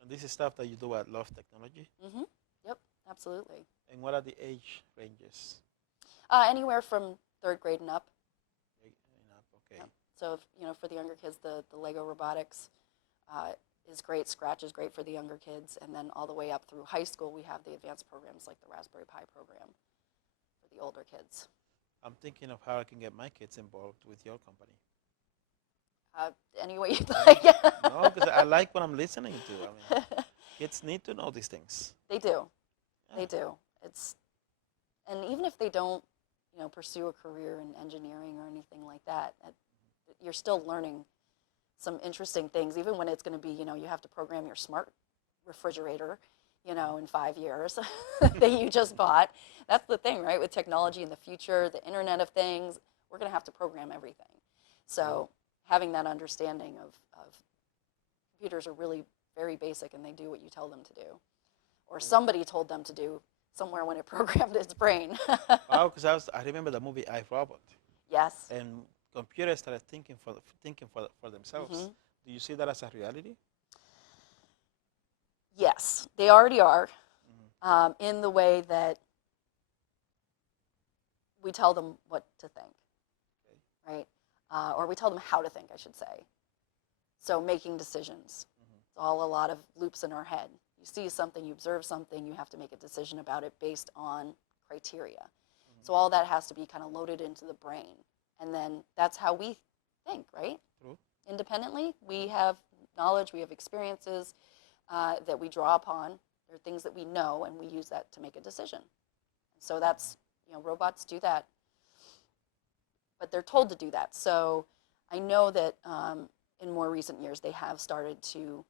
And this is stuff that you do at Loftechnology. Mm-hmm. Yep, absolutely. And what are the age ranges? Anywhere from 3rd grade and up. Okay. Yep. So, for the younger kids, the Lego robotics is great. Scratch is great for the younger kids. And then all the way up through high school, we have the advanced programs like the Raspberry Pi program for the older kids. I'm thinking of how I can get my kids involved with your company. Any way you'd like. No, because I like what I'm listening to. I mean, kids need to know these things. They do. Yeah. They do. And even if they don't, pursue a career in engineering or anything like that, you're still learning some interesting things. Even when it's going to be, you have to program your smart refrigerator, in 5 years that you just bought. That's the thing, right? With technology in the future, the Internet of Things, we're going to have to program everything. So having that understanding of computers are really very basic, and they do what you tell them to do, or somebody told them to do somewhere when it programmed its brain. Wow, because I remember the movie I, Robot, Yes. and computers started thinking for themselves. Mm-hmm. Do you see that as a reality? Yes, they already are, Mm-hmm. in the way that we tell them what to think, right? Or we tell them how to think, I should say. So making decisions. Mm-hmm. It's all a lot of loops in our head. You see something, you observe something, you have to make a decision about it based on criteria. Mm-hmm. So all that has to be kind of loaded into the brain. And then that's how we think, right? True. Independently, we have knowledge, we have experiences that we draw upon. There are things that we know, and we use that to make a decision. So that's, robots do that. But they're told to do that. So I know that in more recent years, they have started to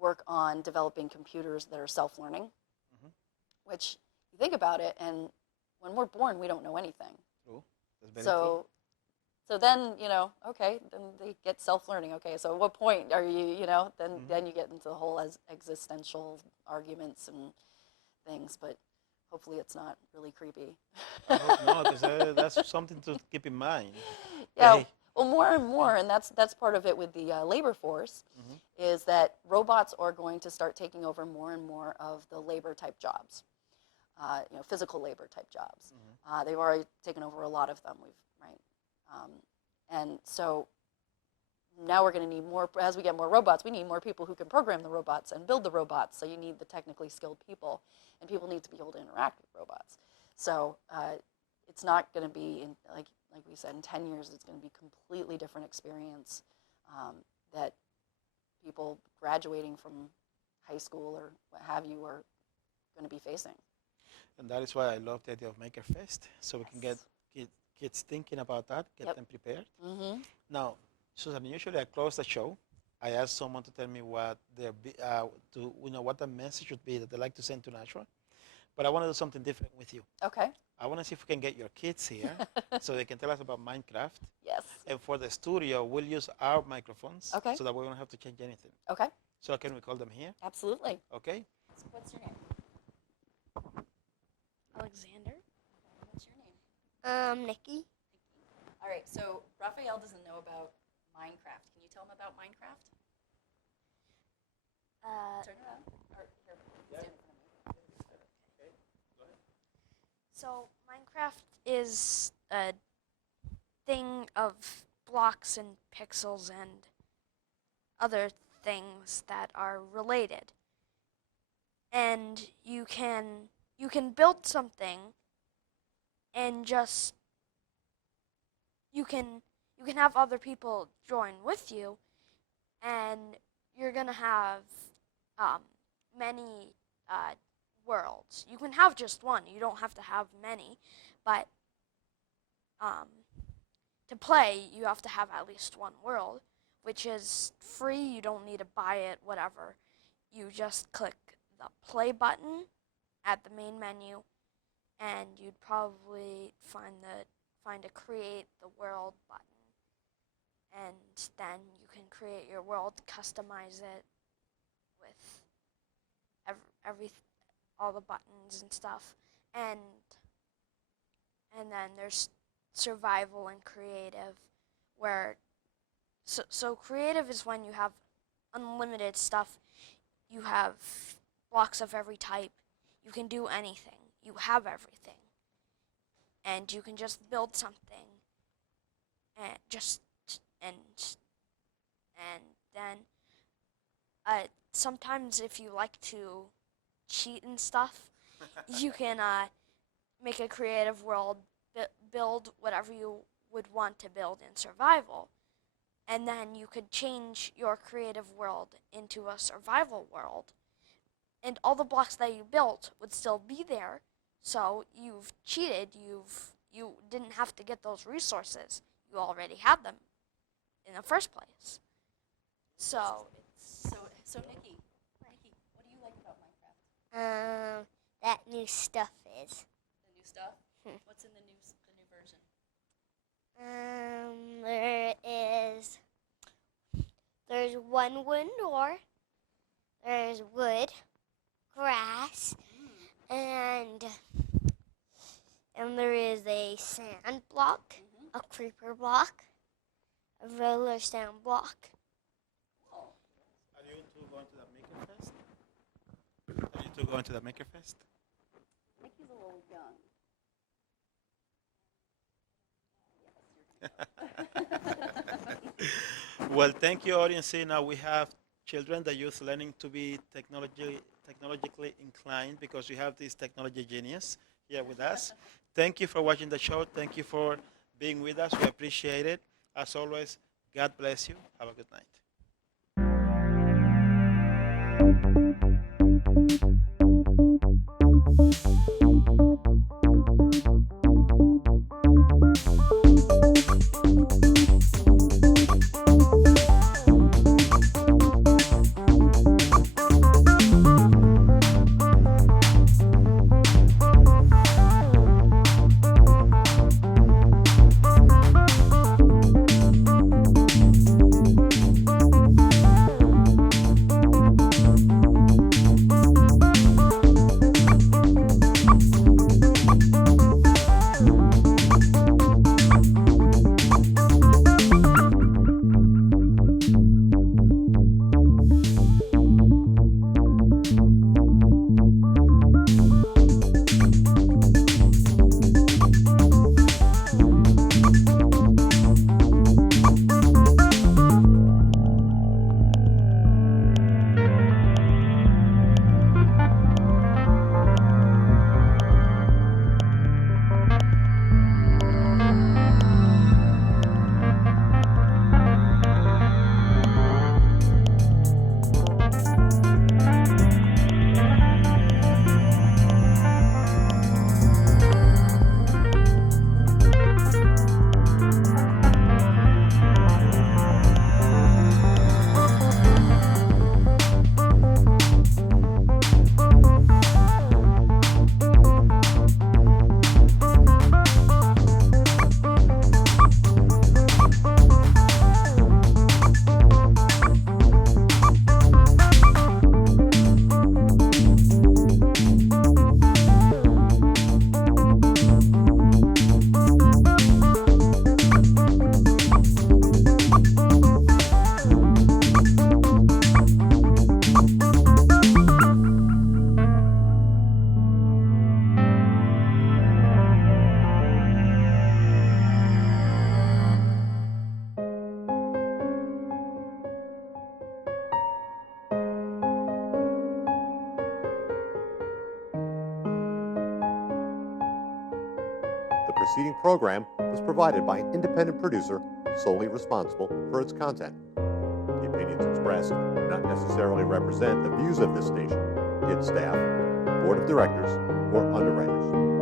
work on developing computers that are self-learning, Mm-hmm. which you think about it, and when we're born, we don't know anything. True. That's very true. So then, okay, then they get self-learning. Okay, so at what point are you, then Mm-hmm. then you get into the whole existential arguments and things, but hopefully it's not really creepy. I hope not, because that's something to keep in mind. Yeah, Okay. well, more and more, and that's part of it with the labor force, Mm-hmm. is that robots are going to start taking over more and more of the labor-type jobs, physical labor-type jobs. Mm-hmm. They've already taken over a lot of them, right? And so now we're going to need more, as we get more robots, we need more people who can program the robots and build the robots, so you need the technically skilled people, and people need to be able to interact with robots. So it's not going to be, like we said, in 10 years, it's going to be a completely different experience that people graduating from high school or what have you are going to be facing. And that is why I love the idea of MakerFest, so we can get kids thinking about that, get Yep. them prepared. Mm-hmm. Now, Susan, usually I close the show. I ask someone to tell me what what the message would be that they like to send to Nashua. But I want to do something different with you. Okay. I want to see if we can get your kids here so they can tell us about Minecraft. Yes. And for the studio, we'll use our microphones Okay. so that we don't have to change anything. Okay. So can we call them here? Absolutely. Okay? What's your name? Alexander. What's your name? Nikki. All right. So Rafael doesn't know about Minecraft. Can you tell him about Minecraft? Turn around. Or, here, stand in front of me. So Minecraft is a thing of blocks and pixels and other things that are related. And you can build something and just you can have other people join with you, and you're gonna have many worlds. You can have just one. You don't have to have many, but to play, you have to have at least one world, which is free. You don't need to buy it, whatever. You just click the play button at the main menu, and you'd probably find a create the world button, and then you can create your world, customize it with all the buttons and stuff, and then there's survival and creative, where so creative is when you have unlimited stuff. You have blocks of every type. You can do anything. You have everything, and you can just build something, and then sometimes if you like to cheat and stuff, you can make a creative world, build whatever you would want to build in survival, and then you could change your creative world into a survival world, and all the blocks that you built would still be there. So you've cheated. You didn't have to get those resources. You already had them in the first place. So Nikki, what do you like about Minecraft? That new stuff is. The new stuff? What's in the new version? There's one wooden door, there's wood, grass, and there is a sand block, a creeper block, a roller sand block. Are you two going to the MakerFest? Are you two going to the MakerFest? Nikki's a little young. Well, thank you, audience. See, now we have children, the youth, learning to be technologically inclined, because we have this technology genius here with us. Thank you for watching the show. Thank you for being with us. We appreciate it. As always, God bless you. Have a good night. preceding program was provided by an independent producer solely responsible for its content. The opinions expressed do not necessarily represent the views of this station, its staff, Board of Directors, or Underwriters.